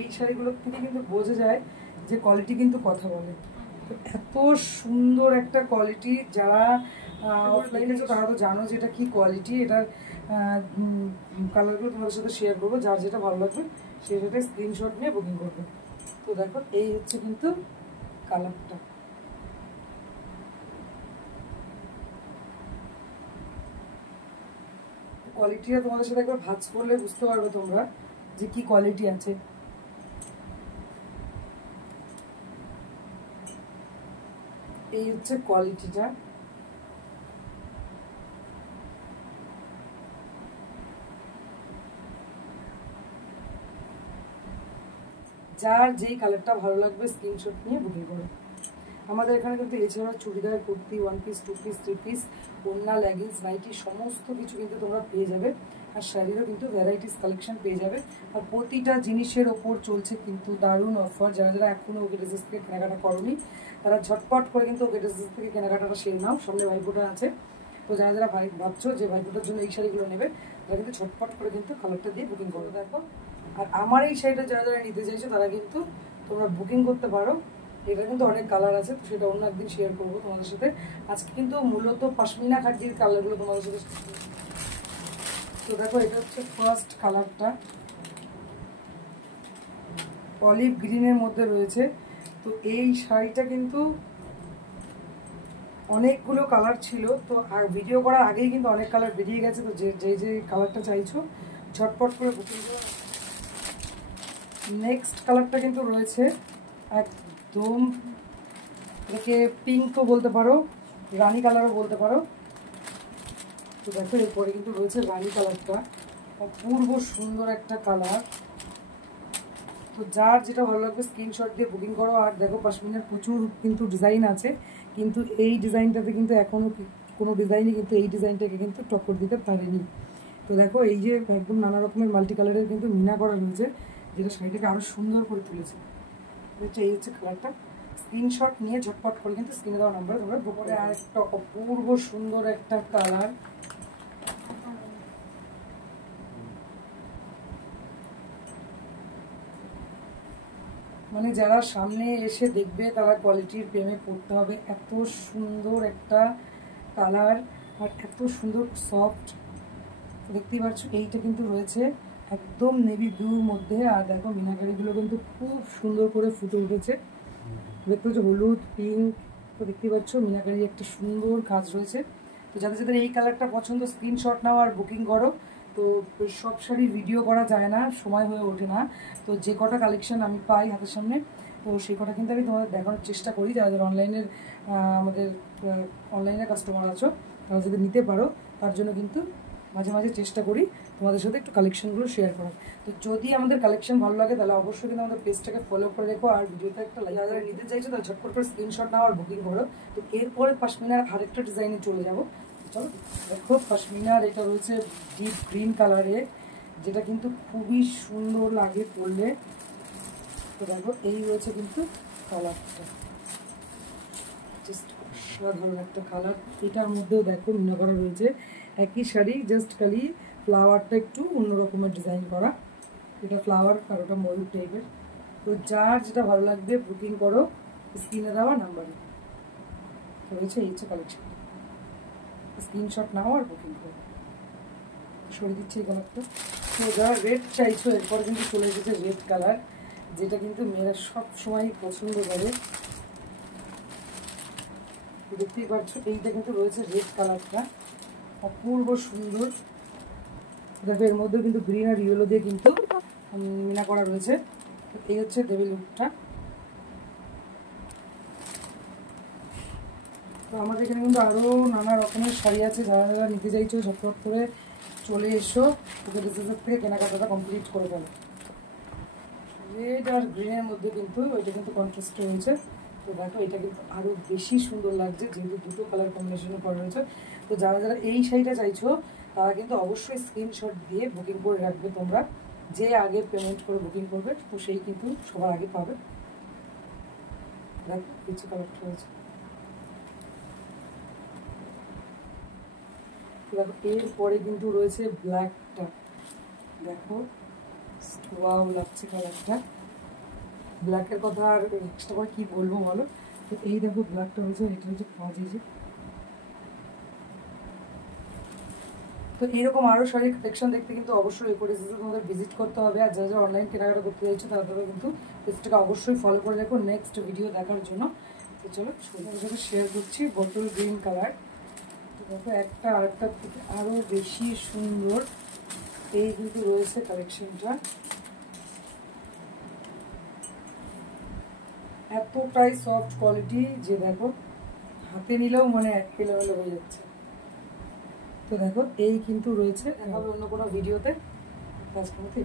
এই শাড়িগুলোর থেকে কিন্তু বোঝা যায় যে কোয়ালিটি কিন্তু কথা বলে। তো এত সুন্দর একটা কোয়ালিটি, যারা অফলাইনে তারা তো জানো যে এটা কী কোয়ালিটি। এটার কালারগুলো তোমাদের সাথে শেয়ার করবো, যার যেটা ভালো লাগবে সেটাতে স্ক্রিনশট নিয়ে বুকিং করবে। তো দেখো এই হচ্ছে কিন্তু কালারটা। কোয়ালিটিটা তোমাদের সাথে একবার ভাঁজ করলে বুঝতে পারবে তোমরা যে কি কোয়ালিটি আছে। এই হচ্ছে কোয়ালিটিটা। যার যেই কালারটা ভালো লাগবে স্ক্রিনশট নিয়ে বুকিং করো। আমাদের এখানে কিন্তু এছাড়া churidar, kurti, 1 piece, 2 piece, 3 piece, ওড়না, লেগিংস, নাইটি সমস্ত কিছু কিন্তু তোমরা পেয়ে যাবে। আর শাড়িরও কিন্তু ভ্যারাইটিস কালেকশন পেয়ে যাবে। আর প্রতিটা জিনিসের ওপর চলছে কিন্তু দারুণ অফার। যারা যারা এখনও ওকে ড্রেসেস থেকে কেনাকাটা করোনি তারা ঝটপট করে কিন্তু ওকে ড্রেসেস থেকে কেনাকাটাটা সেরে নাও। সামনে ভাইফোঁটা আছে, তো যারা যারা ভাবছো যে ভাইফোঁটার জন্য এই শাড়িগুলো নেবে তারা কিন্তু ঝটপট করে কিন্তু কালারটা দিয়ে বুকিং করো। দেখো, আর আমার এই শাড়িটা যারা যারা নিতে চাইছো তারা কিন্তু তোমরা বুকিং করতে পারো। এটা কিন্তু অনেক কালার আছে, তো সেটা অন্য একদিন শেয়ার করবো তোমাদের সাথে। আজকে কিন্তু মূলত পশমিনা খাটির কালারগুলো তোমাদের সাথে। তো দেখো এটা হচ্ছে ফার্স্ট কালারটা, অলিভ গ্রিনের মধ্যে রয়েছে। তো এই শাড়িটা কিন্তু অনেকগুলো কালার ছিল, তো আর ভিডিও করার আগেই কিন্তু অনেক কালার বেরিয়ে গেছে। তো যে যে যে কালারটা চাইছো ঝটপট করে বুকিং করো। নেক্সট কালারটা কিন্তু রয়েছে একদম, এটাকে পিঙ্কও বলতে পারো, রানী কালারও বলতে পারো। তো দেখো এরপরে কিন্তু রয়েছে রানী কালারটা, অপূর্ব সুন্দর একটা কালার। তো যার যেটা ভালো লাগবে স্ক্রিনশট দিয়ে বুকিং করো। আর দেখো পশমিনার প্রচুর কিন্তু ডিজাইন আছে, কিন্তু এই ডিজাইনটাতে কিন্তু এখনও কোনো ডিজাইনই কিন্তু এই ডিজাইনটাকে কিন্তু টক্কর দিতে পারেনি। তো দেখো এই যে একদম নানা রকমের মাল্টি কালারের কিন্তু মিনা করা রয়েছে, যেটা শাড়িটাকে আরও সুন্দর করে তুলেছে। এই হচ্ছে কালারটা। স্ক্রিনশট নিয়ে ঝটপট করে কিন্তু স্ক্রিনে দেওয়া নাম্বারে তোমরা বুক করে। আর একটা অপূর্ব সুন্দর একটা কালার, মানে যারা সামনে এসে দেখবে তারা কোয়ালিটির প্রেমে পড়তে হবে। এত সুন্দর একটা কালার আর এত সুন্দর সফট। দেখতেই পাচ্ছ এইটা কিন্তু রয়েছে একদম নেভি ব্লুর মধ্যে। আর দেখো মিনাকারিগুলো কিন্তু খুব সুন্দর করে ফুটে উঠেছে। দেখতে পাচ্ছ হলুদ, পিঙ্ক। তো দেখতেই পাচ্ছ মিনাকারি একটা সুন্দর কাজ রয়েছে। তো যাদের যাদের এই কালারটা পছন্দ স্ক্রিনশট নাও আর বুকিং করো। তো সব শাড়ির ভিডিও করা যায় না, সময় হয়ে ওঠে না। তো যে কটা কালেকশন আমি পাই হাতের সামনে, তো সেই কটা কিন্তু আমি তোমাদের দেখানোর চেষ্টা করি। যারা যারা অনলাইনের আমাদের অনলাইনের কাস্টমার আছো তারা যদি নিতে পারো, তার জন্য কিন্তু মাঝে মাঝে চেষ্টা করি তোমাদের সাথে একটু কালেকশনগুলো শেয়ার করার। তো যদি আমাদের কালেকশন ভালো লাগে তাহলে অবশ্যই কিন্তু আমাদের পেজটাকে ফলো করে রেখো। আর ভিডিওটা একটা লাইক, যারা নিতে চাইছো তাহলে ঝটপট করে স্ক্রিনশট নাও আর বুকিং করো। তো এরপরে পশমিনার আরেকটা ডিজাইনে চলে যাবো। চলো দেখো পশমিনার এটা রয়েছে ডিপ গ্রিন কালারে, যেটা কিন্তু খুবই সুন্দর লাগে পরলে। তো দেখো এই রয়েছে কিন্তু কালারটা, জাস্ট অসাধারণ একটা কালার। এটার মধ্যেও দেখো মিনা করা রয়েছে। একই শাড়ি, জাস্ট খালি ফ্লাওয়ারটা একটু অন্য রকমের ডিজাইন করা। এটা ফ্লাওয়ার আর ওটা ময়ূর টাইপের। তো যার যেটা ভালো লাগবে বুকিং করো স্ক্রিনে দেওয়া নাম্বারে। রয়েছে এই হচ্ছে কালেকশন, স্ক্রিনশট নাও আর বুকিং করো। সরিয়ে দিচ্ছি এই কালারটা। তো যারা রেড চাইছো এরপরে কিন্তু চলে এসেছে রেড কালার, যেটা কিন্তু মেয়েরা সব সময় পছন্দ করে। দেখতেই পাচ্ছ এইটা কিন্তু রয়েছে রেড কালারটা, অপূর্ব সুন্দর। দেখো এর মধ্যে কিন্তু গ্রিন আর ইয়েলো দিয়ে কিন্তু মিনা করা রয়েছে। তো এই হচ্ছে দেবী লুকটা। তো আমাদের এখানে কিন্তু আরও নানা রকমের শাড়ি আছে। যারা যারা নিতে চাইছো ঝটপট করে চলে এসো, ওকে ডিজাইনের থেকে কেনাকাটাটা কমপ্লিট করে ফেলো। রেড আর গ্রিনের মধ্যে কিন্তু ওইটা কিন্তু কন্ট্রাস্ট রয়েছে। তো দেখো এটা কিন্তু আরও বেশি সুন্দর লাগছে, যেহেতু দুটো কালার কম্বিনেশনে করা রয়েছে। তো যারা যারা এই শাড়িটা চাইছো তারা কিন্তু অবশ্যই স্ক্রিনশট দিয়ে বুকিং করে রাখবে। তোমরা যে আগে পেমেন্ট করে বুকিং করবে তো সেই কিন্তু সবার আগে পাবে। দেখো কিছু কালারটা রয়েছে। দেখো এরপরে কিন্তু রয়েছে ব্ল্যাকটা। দেখো ওয়াও লাগছে কালারটা। ব্ল্যাকের কথা আর এক্সট্রা করে কী বলবো বলো। তো এই দেখো ব্ল্যাকটা হয়েছে, এটা হচ্ছে কাজ হয়েছে। তো এইরকম আরও শাড়ির কালেকশন দেখতে কিন্তু অবশ্যই এই কোডেসে তোমাদের ভিজিট করতে হবে। আর যারা যারা অনলাইন কেনাকাটা করতে চাইছো তারা কিন্তু পেজটাকে অবশ্যই ফলো করে দেখো নেক্সট ভিডিও দেখার জন্য। তো চলো তোমাদের সাথে শেয়ার করছি বটল গ্রিন কালার। তো দেখো একটা আরেকটার থেকে আরও বেশি সুন্দর এই কিন্তু রয়েছে কালেকশনটা। এতটাই সফট কোয়ালিটি যে দেখো হাতে নিলেও মানে এলোমেলো হয়ে যাচ্ছে। তো দেখো এই কিন্তু রয়েছে, দেখা হবে অন্য কোনো ভিডিওতে। আজকের মতো